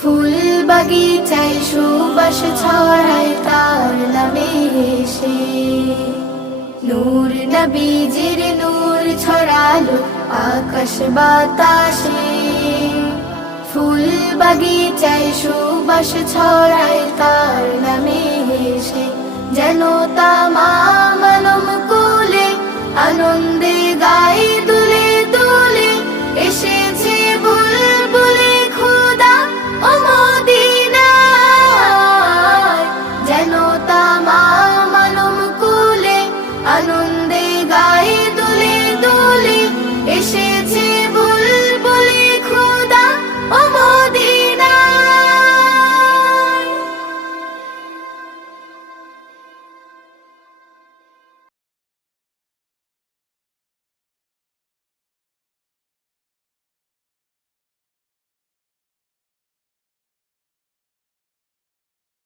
ফুল বাগিচায় সুবাস ছড়ায় তার নামে এসে, নূর নবীজির নূর ছড়ালো আকাশ বাতাসে। ফুল বাগিচায় সুবাস ছড়ায় তার নামে এসে, যেন তামাম মানব কুলে আনন্দে গায়